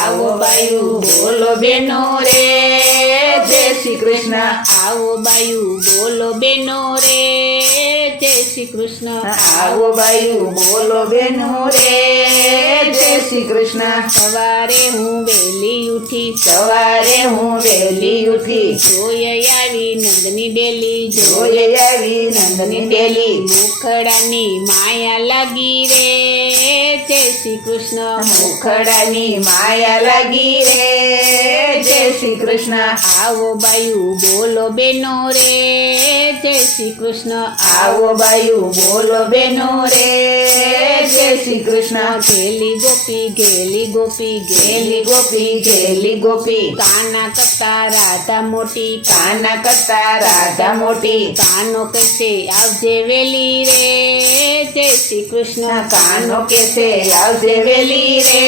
આવો બાયું બોલો બેનો રે જય શ્રી કૃષ્ણ આવો બાયું બોલો બેનો રે જય શ્રી કૃષ્ણ આવો બાયું બોલો બેનો રે જય શ્રી કૃષ્ણ સવારે હું વહેલી ઉઠી સવારે હું વહેલી ઉઠી જોઈ આવી નંદની ડેલી જોઈ આવી નંદની ડેલી મુખડાની માયા લાગી રે જય શ્રી કૃષ્ણ મુખડાની માયા લાગી રે જય શ્રી કૃષ્ણ આવો બાયું બોલો બેનો રે જય શ્રી કૃષ્ણ આવો બાયું બોલો બેનો રે જય શ્રી કૃષ્ણ ઘેલી ગોપી ઘેલી ગોપી ઘેલી ગોપી ઘેલી ગોપી કાના કરતા રાધા મોટી કાના કરતા રાધા મોટી કાનો કહેશે આવજે વેલી રે જય શ્રી કૃષ્ણ કાનો કે છે આવજે વેલી રે